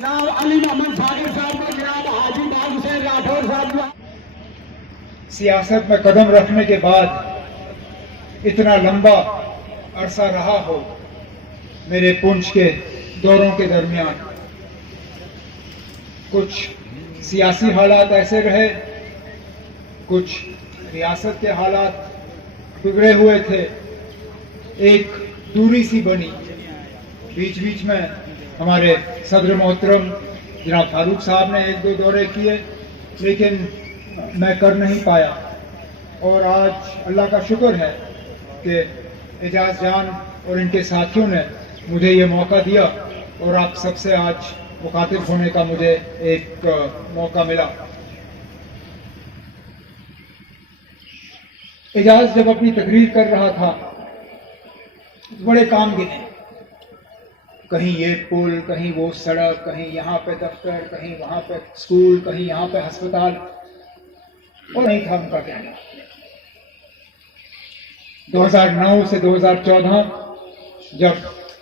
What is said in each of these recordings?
जनाब अली मोहम्मद साकिब साहब ने, जनाब हाजी बाग हुसैन राठौर साहब। सियासत में कदम रखने के बाद इतना लंबा अरसा रहा हो, मेरे पुंछ के दौरों के दरमियान कुछ सियासी हालात ऐसे रहे, कुछ रियासत के हालात बिगड़े हुए थे, एक दूरी सी बनी। बीच बीच में हमारे सदर मोहतरम जनाब फारूक साहब ने एक दो दौरे किए, लेकिन मैं कर नहीं पाया। और आज अल्लाह का शुक्र है कि एजाज जान और इनके साथियों ने मुझे ये मौका दिया और आप सबसे आज मुखातिब होने का मुझे एक मौका मिला। एजाज जब अपनी तकरीर कर रहा था, बड़े काम गिने, कहीं ये पुल, कहीं वो सड़क, कहीं यहाँ पे दफ्तर, कहीं वहां पे स्कूल, कहीं यहाँ पे अस्पताल, और नहीं था उनका कहना। 2009 से 2014 जब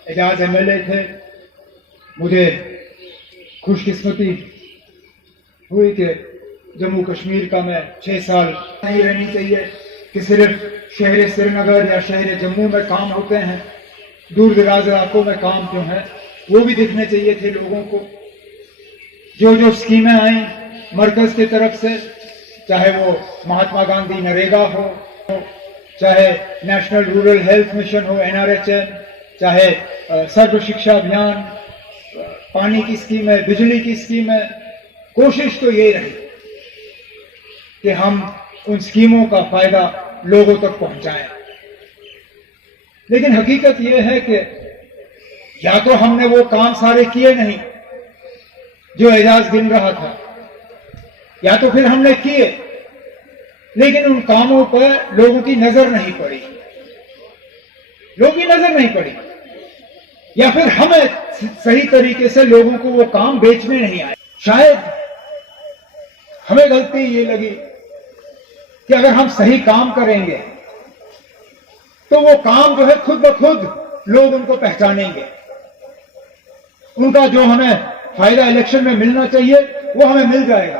एजाज एमएलए थे, मुझे खुशकिस्मती हुई कि जम्मू कश्मीर का मैं 6 साल नहीं रहनी चाहिए कि सिर्फ शहर श्रीनगर या शहर जम्मू में काम होते हैं, दूर दराज इलाकों में काम जो है वो भी दिखने चाहिए थे लोगों को। जो जो स्कीमें आई मरकज की तरफ से, चाहे वो महात्मा गांधी नरेगा हो, चाहे नेशनल रूरल हेल्थ मिशन हो NRHM, चाहे सर्व शिक्षा अभियान, पानी की स्कीम है, बिजली की स्कीम है, कोशिश तो यही रही कि हम उन स्कीमों का फायदा लोगों तक पहुंचाएं। लेकिन हकीकत यह है कि या तो हमने वो काम सारे किए नहीं जो एजाज गिन रहा था, या तो फिर हमने किए लेकिन उन कामों पर लोगों की नजर नहीं पड़ी, लोगों की नजर नहीं पड़ी, या फिर हमें सही तरीके से लोगों को वो काम बेचने नहीं आए। शायद हमें गलती ये लगी कि अगर हम सही काम करेंगे तो वो काम जो है खुद ब खुद लोग उनको पहचानेंगे, उनका जो हमें फायदा इलेक्शन में मिलना चाहिए वो हमें मिल जाएगा।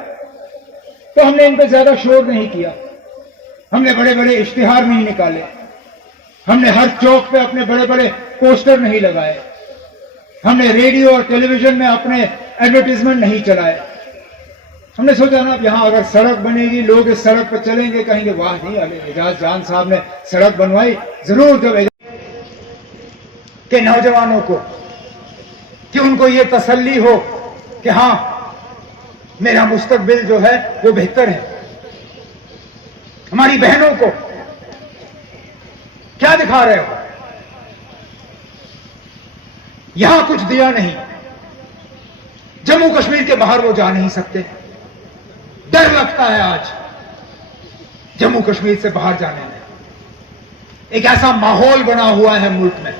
तो हमने इन पे ज्यादा शोर नहीं किया, हमने बड़े बड़े इश्तिहार नहीं निकाले, हमने हर चौक पे अपने बड़े बड़े पोस्टर नहीं लगाए, हमने रेडियो और टेलीविजन में अपने एडवर्टीजमेंट नहीं चलाए। हमने सोचा ना, यहां अगर सड़क बनेगी, लोग इस सड़क पर चलेंगे, कहेंगे वाह नहीं, एजाज जान साहब ने सड़क बनवाई। जरूर जब के नौजवानों को कि उनको ये तसल्ली हो कि हां मेरा मुस्तकबिल जो है वो बेहतर है। हमारी बहनों को क्या दिखा रहे हो? यहां कुछ दिया नहीं, जम्मू कश्मीर के बाहर वो जा नहीं सकते। डर लगता है आज जम्मू कश्मीर से बाहर जाने में। एक ऐसा माहौल बना हुआ है मुल्क में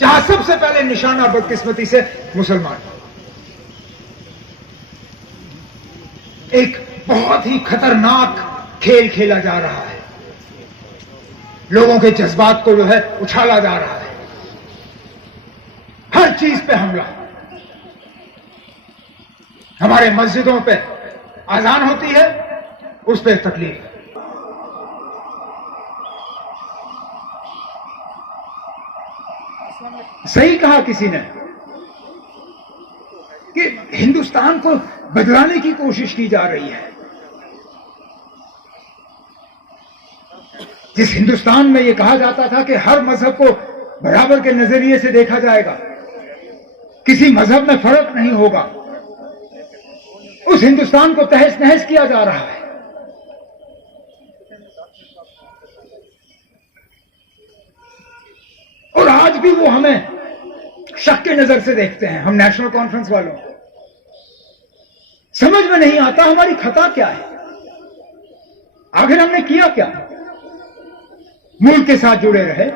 जहां सबसे पहले निशाना बदकिस्मती से मुसलमान। एक बहुत ही खतरनाक खेल खेला जा रहा है, लोगों के जज्बात को जो है उछाला जा रहा है, हर चीज पे हमला। हमारे मस्जिदों पे आजान होती है, उस पर तकलीफ। सही कहा किसी ने कि हिंदुस्तान को बदलाने की कोशिश की जा रही है। जिस हिंदुस्तान में यह कहा जाता था कि हर मजहब को बराबर के नजरिए से देखा जाएगा, किसी मजहब में फर्क नहीं होगा, उस हिंदुस्तान को तहस नहस किया जा रहा है। और आज भी वो हमें शक की नजर से देखते हैं। हम नेशनल कॉन्फ्रेंस वालों, समझ में नहीं आता हमारी खता क्या है, आखिर हमने किया क्या? मुल्क के साथ जुड़े रहे,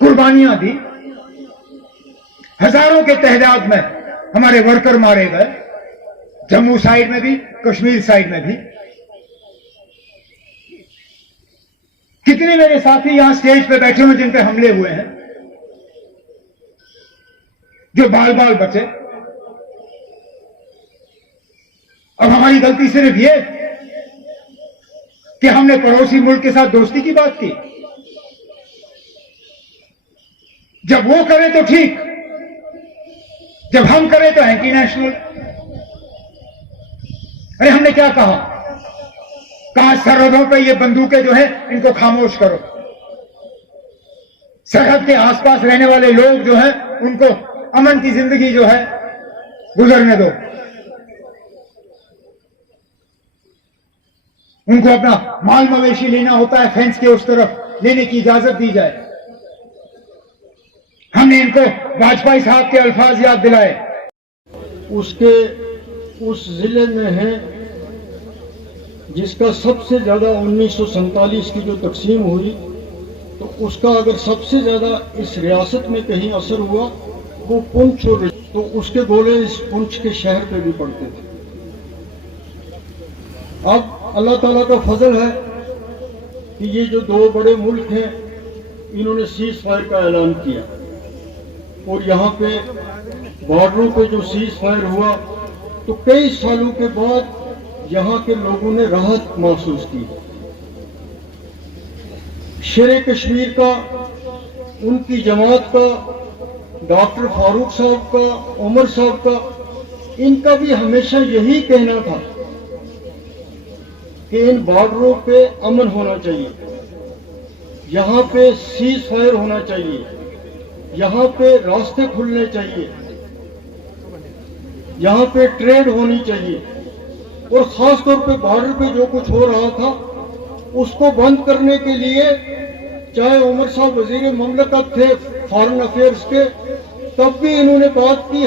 कुर्बानियां दी, हजारों के तहदाद में हमारे वर्कर मारे गए, जम्मू साइड में भी, कश्मीर साइड में भी। कितने मेरे साथी यहां स्टेज पे बैठे हुए जिन पे हमले हुए हैं, जो बाल बाल बचे। अब हमारी गलती सिर्फ ये कि हमने पड़ोसी मुल्क के साथ दोस्ती की बात की। जब वो करे तो ठीक, जब हम करें तो एंटी नेशनल। अरे हमने क्या कहा सरहदों पे ये बंदूकें जो है इनको खामोश करो, सरहद के आसपास रहने वाले लोग जो हैं उनको अमन की जिंदगी जो है गुजरने दो, उनको अपना माल मवेशी लेना होता है फेंस के उस तरफ लेने की इजाजत दी जाए। हमने इनको वाजपेयी साहब के अल्फाज याद दिलाए। उसके उस जिले में है जिसका सबसे ज्यादा 1947 की जो तकसीम हुई तो उसका अगर सबसे ज्यादा इस रियासत में कहीं असर हुआ वो पुंछ और तो उसके गोले इस पुंछ के शहर पे भी पड़ते थे। अब अल्लाह ताला का फजल है कि ये जो दो बड़े मुल्क हैं इन्होंने सीज फायर का ऐलान किया और यहाँ पे बॉर्डरों पे जो सीज फायर हुआ तो कई सालों के बाद यहाँ के लोगों ने राहत महसूस की। शेरे कश्मीर का, उनकी जमात का, डॉक्टर फारूक साहब का, उमर साहब का, इनका भी हमेशा यही कहना था कि इन बॉर्डरों पे अमन होना चाहिए, यहाँ पे सीज फायर होना चाहिए, यहाँ पे रास्ते खुलने चाहिए, यहाँ पे ट्रेड होनी चाहिए और खास तौर पे बॉर्डर पे जो कुछ हो रहा था उसको बंद करने के लिए चाहे उमर साहब वजीर ममलकत थे फॉरेन अफेयर्स के, तब भी इन्होंने बात की।